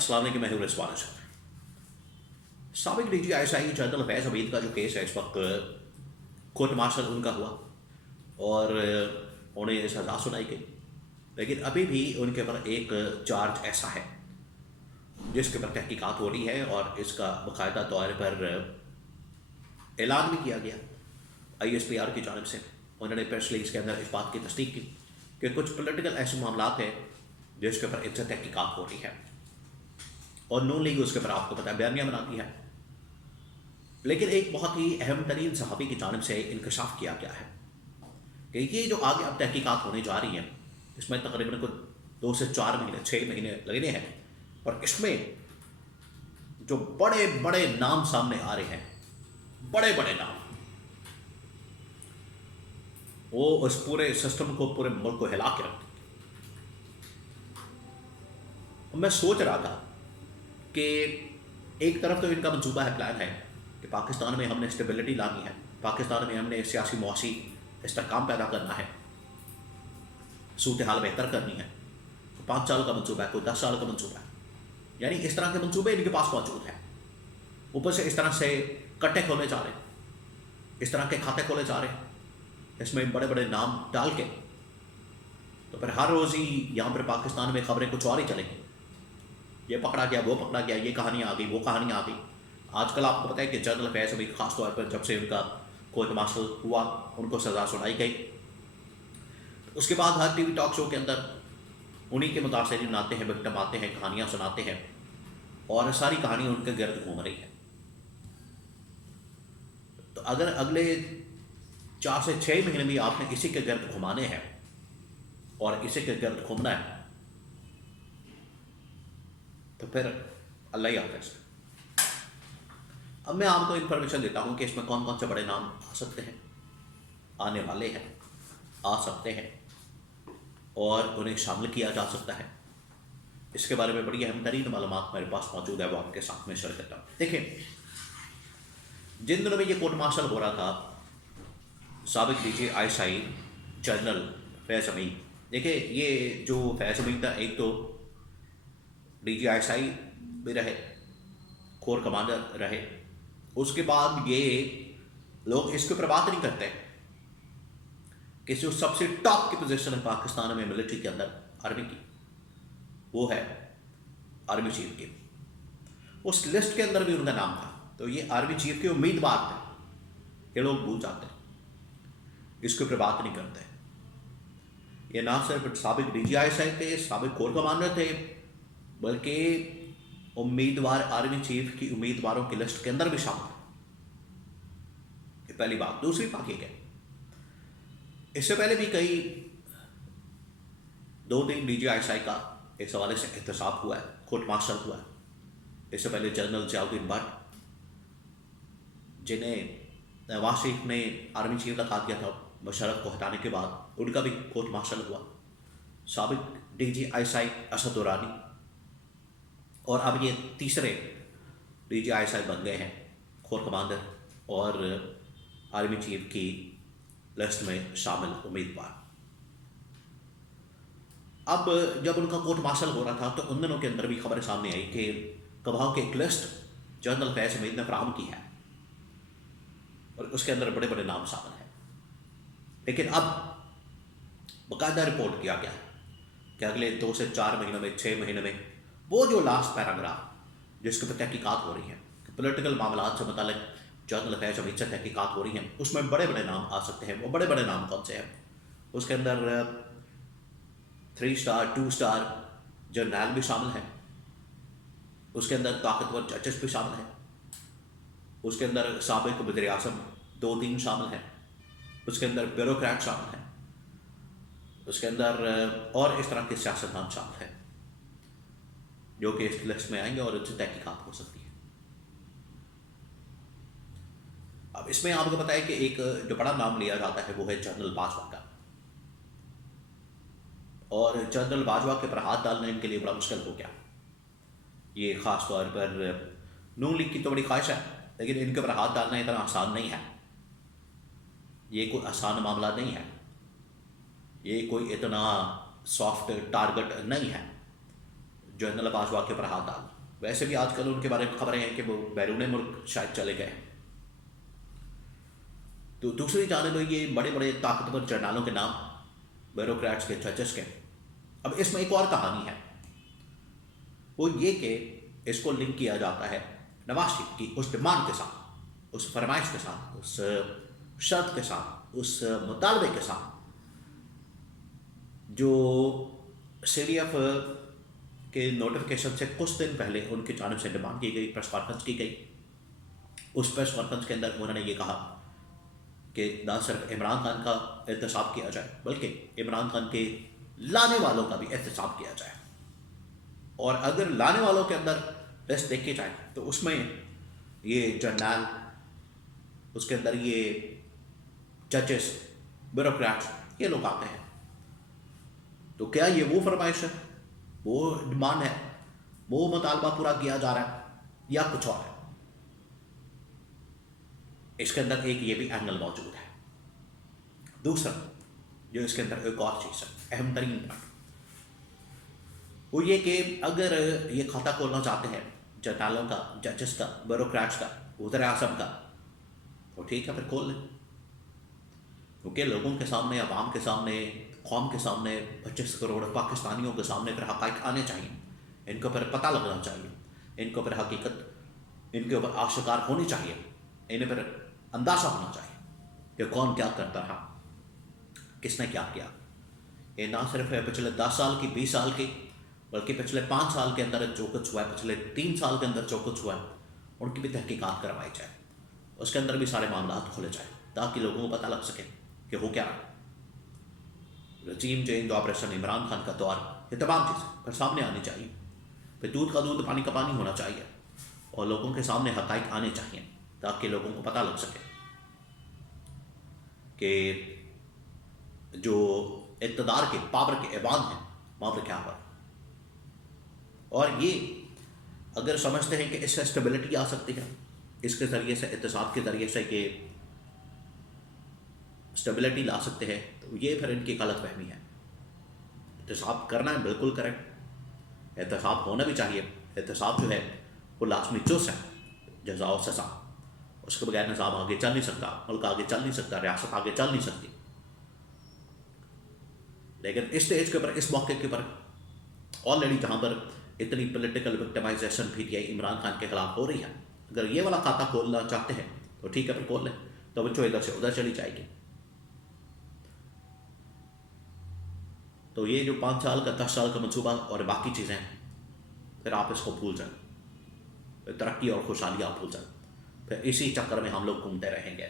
السلام علیکم، میں ہوں رضوان اشرف۔ سابق D G I S I general Faiz Hamid کا جو کیس ہے اس وقت کورٹ مارشل ان کا ہوا اور انہیں سزا سنائی گئی، لیکن ابھی بھی ان کے اوپر ایک چارج ایسا ہے جس کے اوپر تحقیقات ہو رہی ہے اور اس کا باقاعدہ طور پر اعلان بھی کیا گیا آئی ایس پی آر کی جانب سے۔ انہوں نے پریس ریلیز کے اندر اس بات کی تصدیق کی کہ کچھ پولیٹیکل ایسے معاملات ہیں جس کے اوپر ان سے تحقیقات ہو رہی ہے، اور نون لیگ اس کے اوپر آپ کو پتہ ہے بیانیہ بناتی ہے، لیکن ایک بہت ہی اہم ترین صحافی کی جانب سے انکشاف کیا گیا ہے کہ یہ جو آگے اب تحقیقات ہونے جا رہی ہیں اس میں تقریباً کچھ 2 سے 4 مہینے 6 مہینے لگنے ہیں، اور اس میں جو بڑے بڑے نام سامنے آ رہے ہیں، بڑے بڑے نام، وہ اس پورے سسٹم کو، پورے ملک کو ہلا کے رکھ دیں۔ میں سوچ رہا تھا کہ ایک طرف تو ان کا منصوبہ ہے، پلان ہے کہ پاکستان میں ہم نے اسٹیبلٹی لانی ہے، پاکستان میں ہم نے سیاسی معاشی استحکام پیدا کرنا ہے، صورتحال بہتر کرنی ہے، 5 سال کا منصوبہ ہے، کوئی 10 سال کا منصوبہ ہے، یعنی اس طرح کے منصوبے ان کے پاس موجود ہیں۔ اوپر سے اس طرح سے کٹے کھولے جا رہے ہیں، اس طرح کے کھاتے کھولے جا رہے ہیں، اس میں بڑے بڑے نام ڈال کے، تو پھر ہر روز ہی یہاں پر پاکستان میں خبریں کچھ اور ہی چلیں گی، یہ پکڑا گیا، وہ پکڑا گیا، یہ کہانی آ گئی، وہ کہانی آ گئی۔ آج کل آپ کو پتہ ہے کہ جنرل فیض حمید خاص طور پر جب سے ان کا کورٹ مارشل ہوا ان کو سزا سنائی گئی، اس کے بعد ہر ٹی وی ٹاک شو کے اندر انہی کے متاثرین آتے ہیں، وکٹم آتے ہیں، کہانیاں سناتے ہیں، اور ساری کہانی ان کے گرد گھوم رہی ہے۔ تو اگر اگلے 4 سے 6 مہینے بھی آپ نے اسی کے گرد گھمانے ہیں اور اسی کے گرد گھومنا ہے تو پھر اللہ ہی حافظ۔ اب میں آپ کو انفارمیشن دیتا ہوں کہ اس میں کون کون سے بڑے نام آ سکتے ہیں، آنے والے ہیں، آ سکتے ہیں، اور انہیں شامل کیا جا سکتا ہے۔ اس کے بارے میں بڑی اہم ترین معلومات میرے پاس موجود ہے، وہ آپ کے ساتھ میں شیئر کرتا ہوں۔ دیکھیں، جن دنوں میں یہ کورٹ مارشل ہو رہا تھا سابق D G I S I general Faiz Hamid, دیکھیں یہ جو فیض حمید تھا، ایک تو ڈی جی آئی ایس آئی بھی رہے، کور کمانڈر رہے، اس کے بعد یہ لوگ اس کے اوپر بات نہیں کرتے کہ جو سب سے ٹاپ کی پوزیشن ہے پاکستان میں ملٹری کے اندر آرمی کی، وہ ہے آرمی چیف کی۔ اس لسٹ کے اندر بھی ان کا نام تھا، تو یہ آرمی چیف کے امیدوار تھے، یہ لوگ بھول جاتے ہیں، اس کے اوپر بات نہیں کرتے۔ یہ نہ صرف سابق ڈی جی آئی ایس آئی تھے، سابق کور کمانڈر تھے، بلکہ امیدوار آرمی چیف کی امیدواروں کی لسٹ کے اندر بھی شامل ہے۔ یہ پہلی بات۔ دوسری بات یہ کہ اس سے پہلے بھی کئی 2-3 ڈی جی آئی ایس آئی کا اس حوالے سے احتساب ہوا ہے، کورٹ مارشل ہوا ہے۔ اس سے پہلے جنرل ضیاء الدین بٹ، جنہیں نواز شریف نے آرمی چیف لگا دیا تھا مشرف کو ہٹانے کے بعد، ان کا بھی کورٹ مارشل ہوا۔ سابق D G I S I Asad Durrani, اور اب یہ تیسرے ڈی جی آئی ایس آئی بن گئے ہیں، کور کمانڈر اور آرمی چیف کی لسٹ میں شامل امیدوار۔ اب جب ان کا کورٹ مارشل ہو رہا تھا تو ان دنوں کے اندر بھی خبریں سامنے آئی کہ گواہوں کی ایک لسٹ جنرل فیض حمید نے فراہم کی ہے، اور اس کے اندر بڑے بڑے نام شامل ہیں، لیکن اب باقاعدہ رپورٹ کیا گیا ہے کہ اگلے 2 سے 4 مہینوں میں، 6 مہینے میں، وہ جو لاسٹ پیراگراف جس کے اوپر تحقیقات ہو رہی ہیں، پولیٹیکل معاملات سے متعلق جنرل فیض حمید سے تحقیقات ہو رہی ہیں، اس میں بڑے بڑے نام آ سکتے ہیں۔ وہ بڑے بڑے نام کون سے ہیں؟ اس کے اندر 3 اسٹار 2 اسٹار جرنیل بھی شامل ہیں، اس کے اندر طاقتور ججز بھی شامل ہیں، اس کے اندر سابق وزیر اعظم 2-3 شامل ہیں، اس کے اندر بیوروکریٹ شامل ہیں، اس کے اندر اور اس طرح کے سیاستدان شامل ہیں جو کہ اس لسٹ میں آئیں گے اور ان سے تحقیقات ہو سکتی ہے۔ اب اس میں آپ کو پتہ ہے کہ ایک جو بڑا نام لیا جاتا ہے وہ ہے جنرل باجوہ کا، اور جنرل باجوہ کے پر ہاتھ ڈالنا ان کے لیے بڑا مشکل ہو گیا۔ یہ خاص طور پر نون لیگ کی تو بڑی خواہش ہے، لیکن ان کے پر ہاتھ ڈالنا اتنا آسان نہیں ہے، یہ کوئی آسان معاملہ نہیں ہے، یہ کوئی اتنا سافٹ ٹارگٹ نہیں ہے۔ جنرل عباس واقعے پر ہاتھ ڈالا. ویسے بھی آج کل ان کے بارے میں خبریں ہیں کہ وہ بیرون ملک شاید چلے گئے ہیں. تو دوسری جانب یہ بڑے بڑے طاقتور جرنالوں کے نام، بیوروکریٹس کے، ججز کے. اب اس میں ایک اور کہانی ہے، وہ یہ کہ اس کو لنک کیا جاتا ہے نواز شریف کی اس ڈیمانڈ کے ساتھ، اس فرمائش کے ساتھ، اس شرط کے ساتھ، اس مطالبے کے ساتھ جو CDF کے نوٹیفیکیشن سے کچھ دن پہلے ان کی جانب سے ڈیمانڈ کی گئی، پریس کانفرنس کی گئی. اس پریس کانفرنس کے اندر انہوں نے یہ کہا کہ نہ صرف عمران خان کا احتساب کیا جائے بلکہ عمران خان کے لانے والوں کا بھی احتساب کیا جائے. اور اگر لانے والوں کے اندر لسٹ دیکھی جائے تو اس میں یہ جرنل، اس کے اندر یہ ججز، بیوروکریٹس، یہ لوگ آتے ہیں. تو کیا یہ وہ فرمائش ہے، وہ ڈیمانڈ ہے، وہ مطالبہ پورا کیا جا رہا ہے یا کچھ اور ہے؟ اس کے اندر ایک یہ بھی اینگل موجود ہے. دوسرا جو اس کے اندر ایک اور چیز ہے، اہم ترین پوائنٹ، وہ یہ کہ اگر یہ کھاتا کھولنا چاہتے ہیں جرنالوں کا، ججز کا، بیوروکریٹس کا، وزیر اعظم کا، تو ٹھیک ہے، پھر کھول لیں. کیونکہ لوگوں کے سامنے، عوام کے سامنے، قوم کے سامنے، 25 کروڑ پاکستانیوں کے سامنے پھر حقائق آنے چاہیے. ان کو پھر پتہ لگنا چاہیے، ان کو پھر حقیقت ان کے اوپر آشکار ہونی چاہیے، انہیں پھر اندازہ ہونا چاہیے کہ کون کیا کرتا رہا، کس نے کیا کیا. یہ نہ صرف پچھلے 10 سال کی، 20 سال کی، بلکہ پچھلے 5 سال کے اندر جو کچھ ہوا ہے، پچھلے 3 سال کے اندر جو کچھ ہوا ہے، ان کی بھی تحقیقات کروائی جائے. اس کے اندر بھی سارے معاملات کھولے جائیں تاکہ لوگوں کو پتہ لگ سکے کہ ہو کیا رہا. Regime change, operation Imran Khan کا دور، یہ تمام چیزیں پھر سامنے آنی چاہیے. پھر دودھ کا دودھ، پانی کا پانی ہونا چاہیے، اور لوگوں کے سامنے حقائق آنے چاہیے تاکہ لوگوں کو پتہ لگ سکے کہ جو اقتدار کے، پاور کے ایوان ہیں، وہاں پر کیا ہوا. اور یہ اگر سمجھتے ہیں کہ اس سے اسٹیبلٹی آ سکتی ہے، اس کے ذریعے سے، احتساب کے ذریعے سے کہ اسٹیبلٹی لا سکتے ہیں، تو یہ پھر ان کی غلط فہمی ہے. احتساب کرنا ہے بالکل کریکٹ، احتساب ہونا بھی چاہیے. احتساب جو ہے وہ لازمی جز ہے، جزا و سزا. اس کے بغیر نظام آگے چل نہیں سکتا، ملک آگے چل نہیں سکتا، ریاست آگے چل نہیں سکتی. لیکن اس اسٹیج کے اوپر، اس موقع کے اوپر آلریڈی جہاں پر اتنی political victimization PTI Imran Khan کے خلاف ہو رہی ہے، اگر یہ والا کھاتا کھولنا چاہتے ہیں تو ٹھیک ہے، پھر کھول لیں. توجہ ادھر سے ادھر چلی جائے گی. تو یہ جو 5 سال کا، 10 سال کا منصوبہ اور باقی چیزیں ہیں، پھر آپ اس کو بھول جائیں، پھر ترقی اور خوشحالی آپ بھول جائیں. پھر اسی چکر میں ہم لوگ گھومتے رہیں گے.